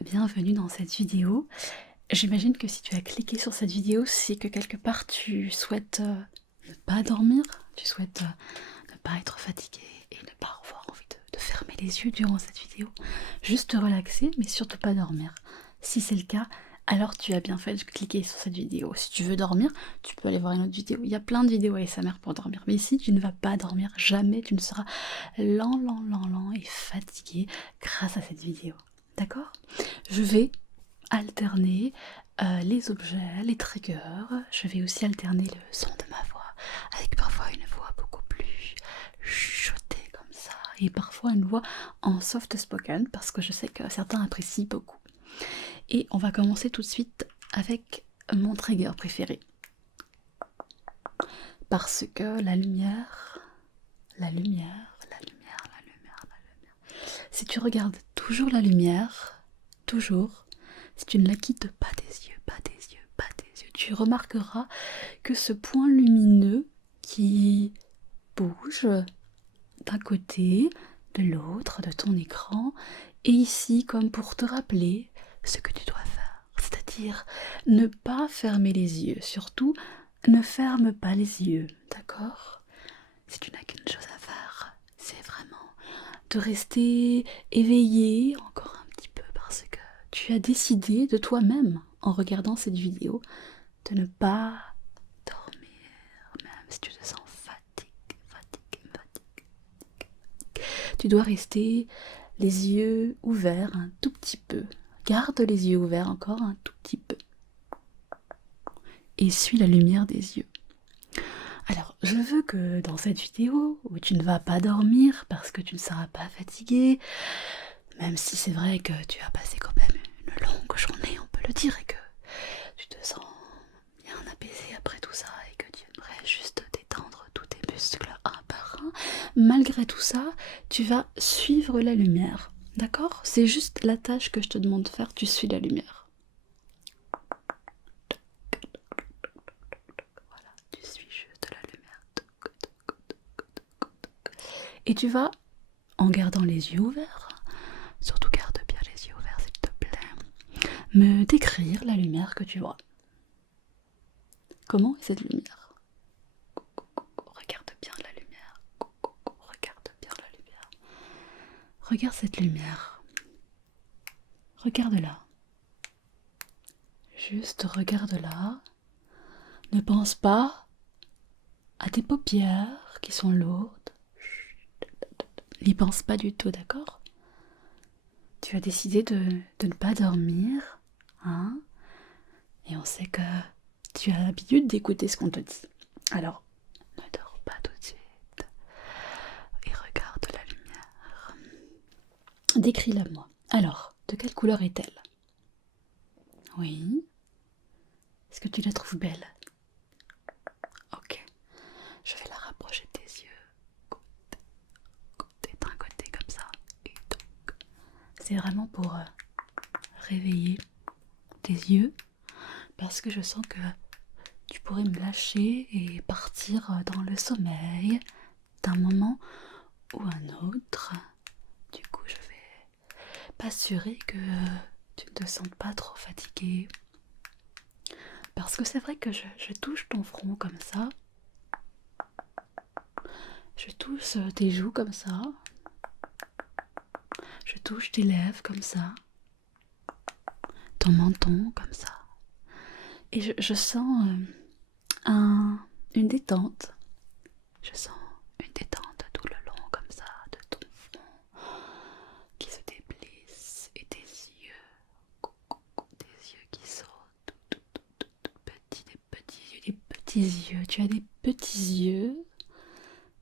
bienvenue dans cette vidéo. J'imagine que si tu as cliqué sur cette vidéo, c'est que quelque part tu souhaites ne pas dormir, tu souhaites ne pas être fatigué et ne pas avoir envie de fermer les yeux durant cette vidéo. Juste te relaxer, mais surtout pas dormir. Si c'est le cas, alors tu as bien fait de cliquer sur cette vidéo. Si tu veux dormir, tu peux aller voir une autre vidéo. Il y a plein de vidéos ASMR pour dormir. Mais ici, tu ne vas pas dormir, jamais tu ne seras lent et fatigué grâce à cette vidéo. D'accord? Je vais alterner les objets, les triggers. Je vais aussi alterner le son de ma voix avec parfois une voix beaucoup plus chuchotée comme ça et parfois une voix en soft spoken parce que je sais que certains apprécient beaucoup. Et on va commencer tout de suite avec mon trigger préféré parce que la lumière, si tu regardes toujours la lumière, toujours, si tu ne la quittes pas des yeux, tu remarqueras que ce point lumineux qui bouge d'un côté, de l'autre, de ton écran, est ici comme pour te rappeler ce que tu dois faire. C'est-à-dire ne pas fermer les yeux. Surtout, ne ferme pas les yeux, d'accord? Si tu n'as qu'une chose à faire, c'est vraiment de rester éveillé encore un petit peu parce que tu as décidé de toi-même, en regardant cette vidéo, de ne pas dormir, même si tu te sens fatigué. Tu dois rester les yeux ouverts un tout petit peu. Garde les yeux ouverts encore un tout petit peu. Et suis la lumière des yeux. Alors, je veux que dans cette vidéo, où tu ne vas pas dormir parce que tu ne seras pas fatigué, même si c'est vrai que tu as passé quand même une longue journée, on peut le dire, et que tu te sens bien apaisé après tout ça, et que tu aimerais juste détendre tous tes muscles un par un, malgré tout ça, tu vas suivre la lumière. D'accord? C'est juste la tâche que je te demande de faire, tu suis la lumière. Voilà, tu suis juste la lumière. Et tu vas, en gardant les yeux ouverts, surtout garde bien les yeux ouverts s'il te plaît, me décrire la lumière que tu vois. Comment est cette lumière? Regarde bien la lumière. Regarde bien la lumière. Regarde cette lumière. Regarde-la. Juste regarde-la. Ne pense pas à tes paupières qui sont lourdes. N'y pense pas du tout, d'accord? Tu as décidé de ne pas dormir, hein? Et on sait que tu as l'habitude d'écouter ce qu'on te dit. Alors, ne dors pas tout de suite. Et regarde la lumière. Décris-la moi. Alors, de quelle couleur est-elle? Oui. Est-ce que tu la trouves belle? Ok. Je vais la rapprocher de tes yeux. D'un côté comme ça. Et donc, c'est vraiment pour réveiller tes yeux. Parce que je sens que tu pourrais me lâcher et partir dans le sommeil d'un moment ou un autre. Du coup, je vais m'assurer que tu ne te sentes pas trop fatigué. Parce que c'est vrai que je touche ton front comme ça. Je touche tes joues comme ça. Je touche tes lèvres comme ça. Ton menton comme ça. Et je sens une détente. Je sens une détente tout le long comme ça de ton front qui se déplisse et tes yeux qui sont tout petits, des petits yeux. Tu as des petits yeux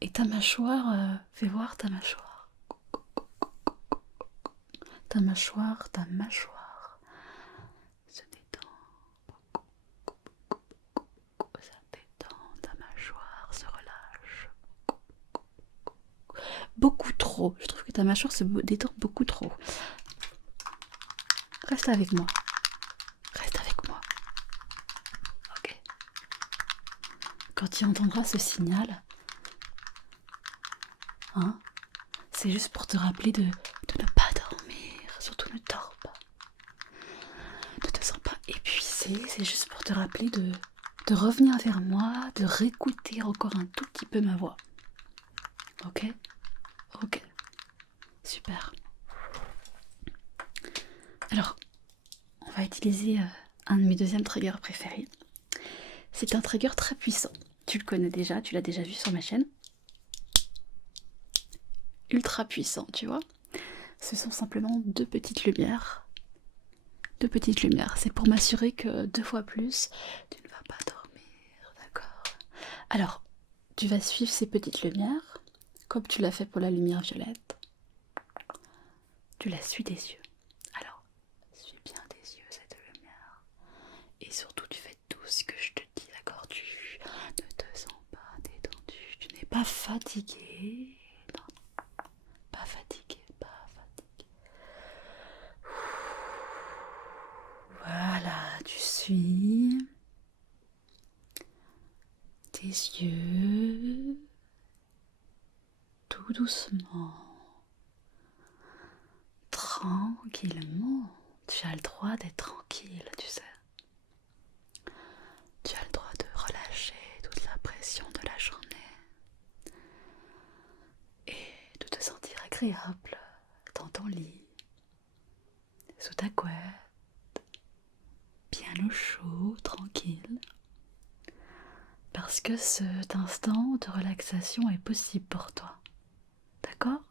et ta mâchoire, fais voir ta mâchoire. Ta mâchoire se détend. Ça détend, ta mâchoire se relâche. Beaucoup trop. Je trouve que ta mâchoire se détend beaucoup trop. Reste avec moi. Reste avec moi. Ok. Quand tu entendras ce signal, hein, c'est juste pour te rappeler de ne pas dormir. Surtout ne dors pas. Et puis c'est juste pour te rappeler de revenir vers moi, de réécouter encore un tout petit peu ma voix. Ok? Ok. Super. Alors, on va utiliser un de mes deuxièmes triggers préférés. C'est un trigger très puissant. Tu le connais déjà, tu l'as déjà vu sur ma chaîne. Ultra puissant, tu vois. Ce sont simplement deux petites lumières. Deux petites lumières. C'est pour m'assurer que 2 fois plus, tu ne vas pas dormir, d'accord? Alors, tu vas suivre ces petites lumières, comme tu l'as fait pour la lumière violette. Tu la suis des yeux. Alors, suis bien des yeux cette lumière. Et surtout, tu fais tout ce que je te dis, d'accord? Tu ne te sens pas détendu, tu n'es pas fatigué. Non, pas fatigué, pas fatigué. Voilà, tu suis tes yeux tout doucement, tranquillement. Tu as le droit d'être tranquille, tu sais. Tu as le droit de relâcher toute la pression de la journée et de te sentir agréable dans ton lit, sous ta couette, bien au chaud, tranquille. Parce que cet instant de relaxation est possible pour toi. D'accord?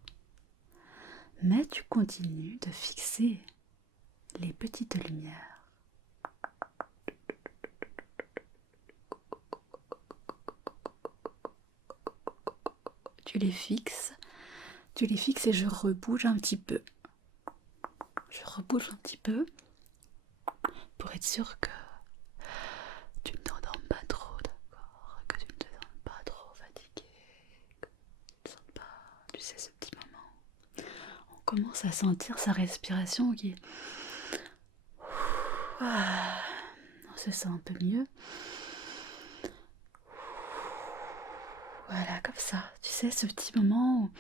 Mais tu continues de fixer les petites lumières. Tu les fixes et je rebouge un petit peu. Je rebouge un petit peu pour être sûr que tu ne t'endormes pas trop, d'accord? Que tu ne te sens pas trop fatigué, que tu ne te sens pas, tu sais, ce petit moment. On commence à sentir sa respiration qui est... Ah, on se sent un peu mieux. Voilà, comme ça. Tu sais, ce petit moment où...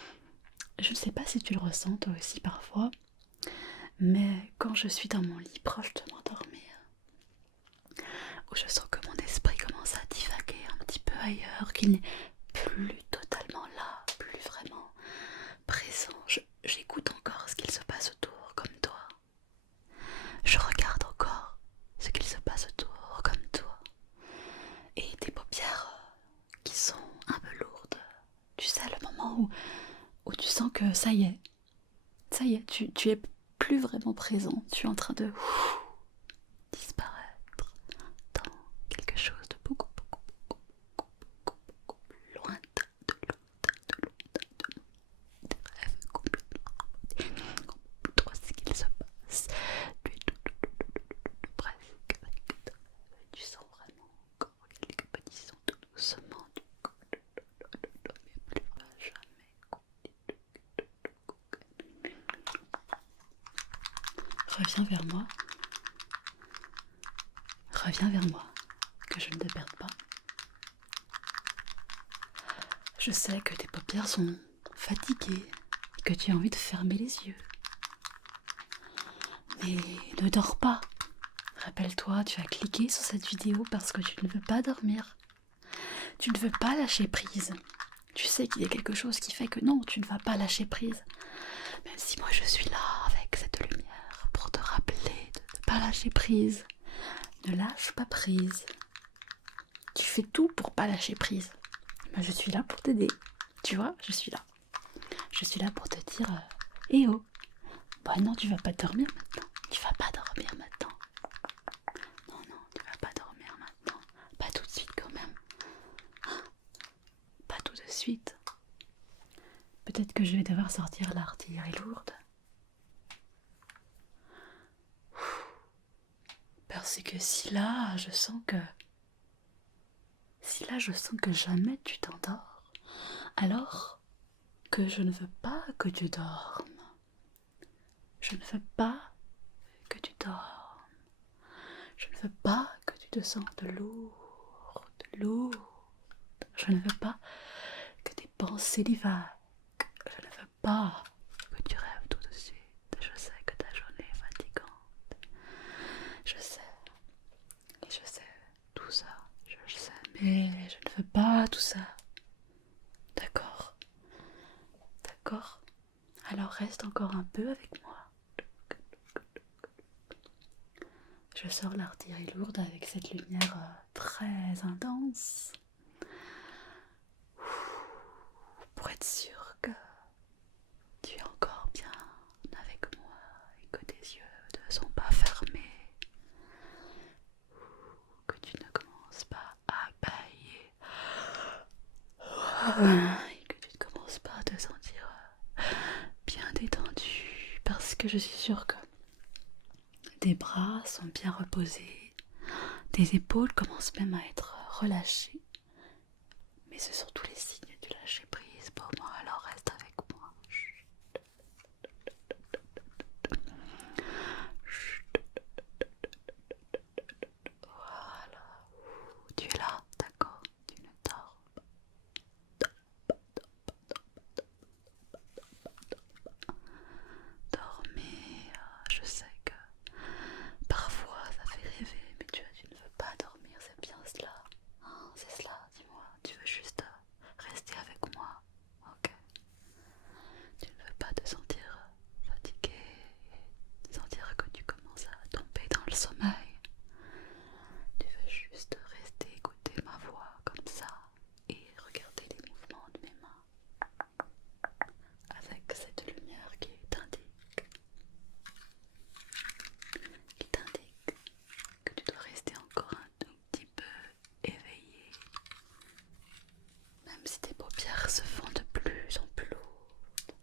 Je ne sais pas si tu le ressens toi aussi parfois, mais quand je suis dans mon lit proche de m'endormir, où je sens que mon esprit commence à divaguer un petit peu ailleurs, qu'il n'est plus totalement là, plus vraiment présent. J'écoute encore ce qu'il se passe autour, comme toi. Je regarde encore ce qu'il se passe autour, comme toi. Et tes paupières qui sont un peu lourdes. Tu sais, le moment où tu sens que ça y est, tu es plus vraiment présent. Tu es en train de disparaître dans quelque chose de beaucoup, beaucoup, beaucoup, beaucoup, beaucoup plus lointain, de tes rêves complètement. Tu ne comprends plus trop ce qu'il se passe. Tu es tout presque avec ton rêve. Tu sens vraiment encore quelques petits sons tout doucement du coup. Mais plus bas jamais. Reviens vers moi. Reviens vers moi, que je ne te perde pas. Je sais que tes paupières sont fatiguées et que tu as envie de fermer les yeux. Mais ne dors pas. Rappelle-toi, tu as cliqué sur cette vidéo parce que tu ne veux pas dormir. Tu ne veux pas lâcher prise. Tu sais qu'il y a quelque chose qui fait que non, tu ne vas pas lâcher prise. Même si moi je suis là avec cette lumière pour te rappeler de ne pas lâcher prise. Ne lâche pas prise. Tu fais tout pour pas lâcher prise. Moi, je suis là pour t'aider. Tu vois, je suis là. Je suis là pour te dire eh oh, bah non, tu vas pas dormir maintenant. Tu vas pas dormir maintenant. Non, non, tu vas pas dormir maintenant. Pas tout de suite quand même. Pas tout de suite. Peut-être que je vais devoir sortir l'artillerie lourde. Parce que si là, je sens que jamais tu t'endors, alors que je ne veux pas que tu dormes. Je ne veux pas que tu dormes. Je ne veux pas que tu te sentes lourde. Je ne veux pas que tes pensées divaguent. Je ne veux pas que tu rêves tout de suite. Je sais que ta journée est fatigante. Je sais. Alors reste encore un peu avec moi. Je sors l'artillerie lourde avec cette lumière très intense. Pour être sûr que tu es encore bien avec moi et que tes yeux ne sont pas fermés. Que tu ne commences pas à bâiller. Et que tu ne commences pas à te sentir bien détendu. Parce que je suis sûre que tes bras sont bien reposés. Tes épaules commencent même à être relâchées. Mais ce sont tous les signes du lâcher prise pour moi, alors reste avec moi. Voilà. Tu es là, d'accord? Tu ne dors pas. Dormir, je sais que parfois ça fait rêver, mais tu ne veux pas dormir, c'est bien cela. Hein, c'est cela, dis-moi, tu veux juste rester avec moi, ok? Tu ne veux pas te sentir fatigué et sentir que tu commences à tomber dans le sommeil. Tu veux juste rester écouter ma voix comme ça et regarder les mouvements de mes mains avec cette lumière qui t'indique que tu dois rester encore un tout petit peu éveillé, même si tes paupières se font de plus en plus lourdes,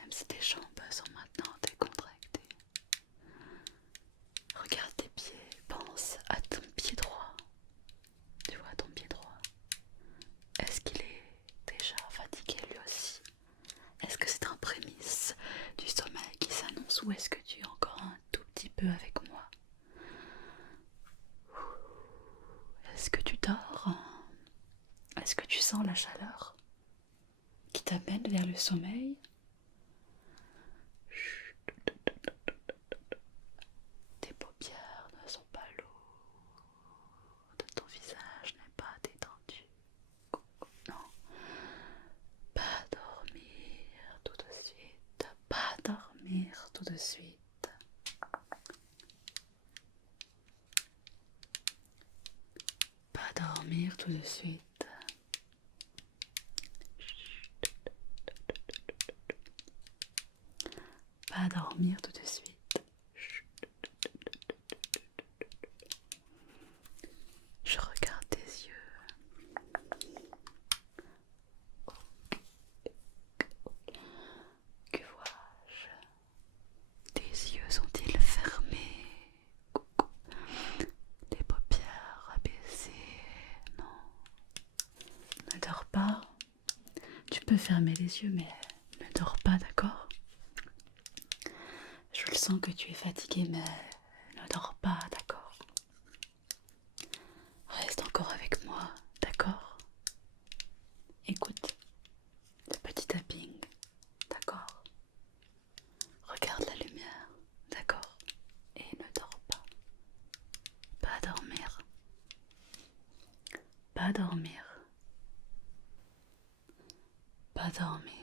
même si tes jambes sont maintenant décontractées. Regarde tes pieds, pense à ton pied droit. Tu vois ton pied droit. Est-ce qu'il est déjà fatigué lui aussi? Est-ce que c'est un prémisse du sommeil qui s'annonce ou est-ce que tu es encore un tout petit peu avec moi? Est-ce que tu dors? Est-ce que tu sens la chaleur qui t'amène vers le sommeil? Tes paupières ne sont pas lourdes, ton visage n'est pas détendu. Non, pas dormir tout de suite, pas dormir tout de suite. Pas dormir tout de suite. Pas dormir tout de suite. Je regarde tes yeux. Que vois-je? Tes yeux sont-ils fermés? Tes paupières abaissées? Non. Ne dors pas. Tu peux fermer les yeux, mais ne dors pas, d'accord? Je le sens que tu es fatigué, mais ne dors pas, d'accord? Reste encore avec moi, d'accord? Écoute le petit tapping, d'accord? Regarde la lumière, d'accord? Et ne dors pas. Pas dormir. Pas dormir. Pas dormir.